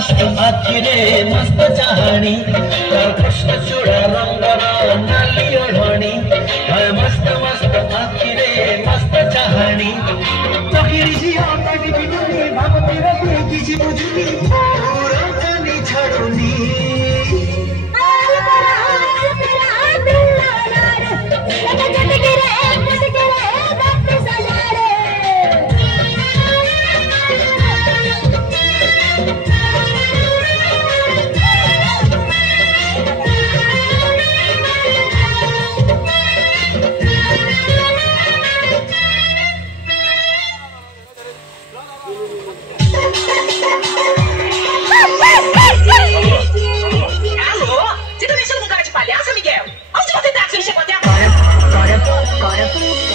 मस्त आखिरे मस्त चाहणी कृष्ण चूड़ा रंगर नाली ओढ़णी मस्त मस्त आखिरे मस्त चाहणी तकिरी जिया तकी बिनुनी भावती रती किसी बुझुनी पूरा जानी छड़ुनी Agora